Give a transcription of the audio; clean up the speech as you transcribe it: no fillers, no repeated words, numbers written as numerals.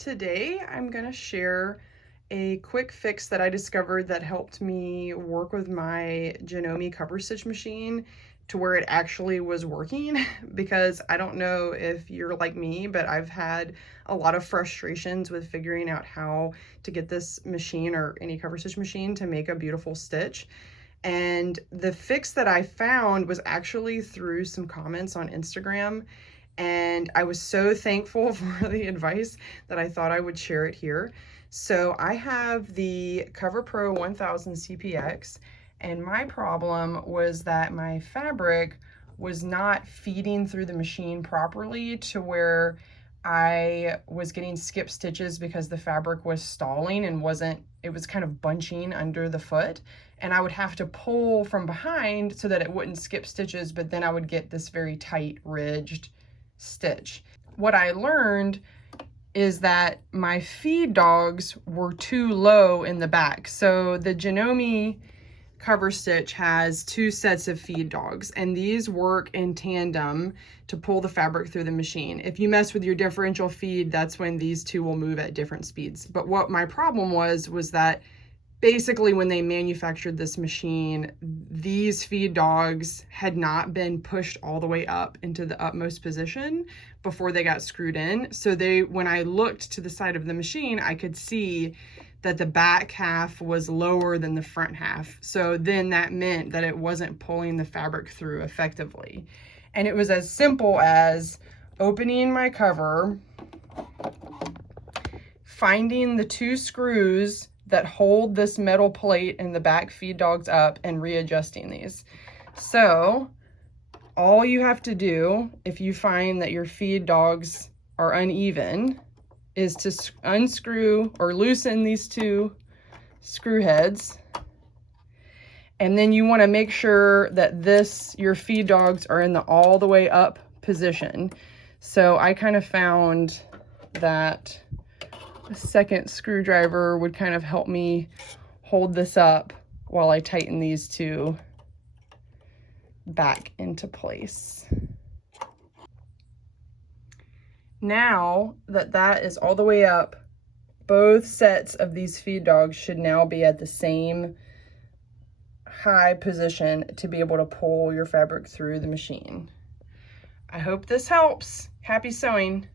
Today I'm going to share a quick fix that I discovered that helped me work with my Janome Coverstitch machine to where it actually was working, because I don't know if you're like me, but I've had a lot of frustrations with figuring out how to get this machine or any Coverstitch machine to make a beautiful stitch. And the fix that I found was actually through some comments on Instagram. And I was so thankful for the advice that I thought I would share it here. So I have the CoverPro1000 CPX, and my problem was that my fabric was not feeding through the machine properly to where I was getting skip stitches because the fabric was stalling and it was kind of bunching under the foot, and I would have to pull from behind so that it wouldn't skip stitches, but then I would get this very tight ridged stitch. What I learned is that my feed dogs were too low in the back. So the Janome Coverstitch has two sets of feed dogs, and these work in tandem to pull the fabric through the machine. If you mess with your differential feed, that's when these two will move at different speeds. But what my problem was that basically when they manufactured this machine, these feed dogs had not been pushed all the way up into the utmost position before they got screwed in. So when I looked to the side of the machine, I could see that the back half was lower than the front half. So then that meant that it wasn't pulling the fabric through effectively. And it was as simple as opening my cover, finding the two screws that hold this metal plate in the back feed dogs up, and readjusting these. So all you have to do if you find that your feed dogs are uneven is to unscrew or loosen these two screw heads. And then you want to make sure that your feed dogs are in the all the way up position. So I kind of found that a second screwdriver would kind of help me hold this up while I tighten these two back into place. Now that that is all the way up, both sets of these feed dogs should now be at the same high position to be able to pull your fabric through the machine. I hope this helps. Happy sewing.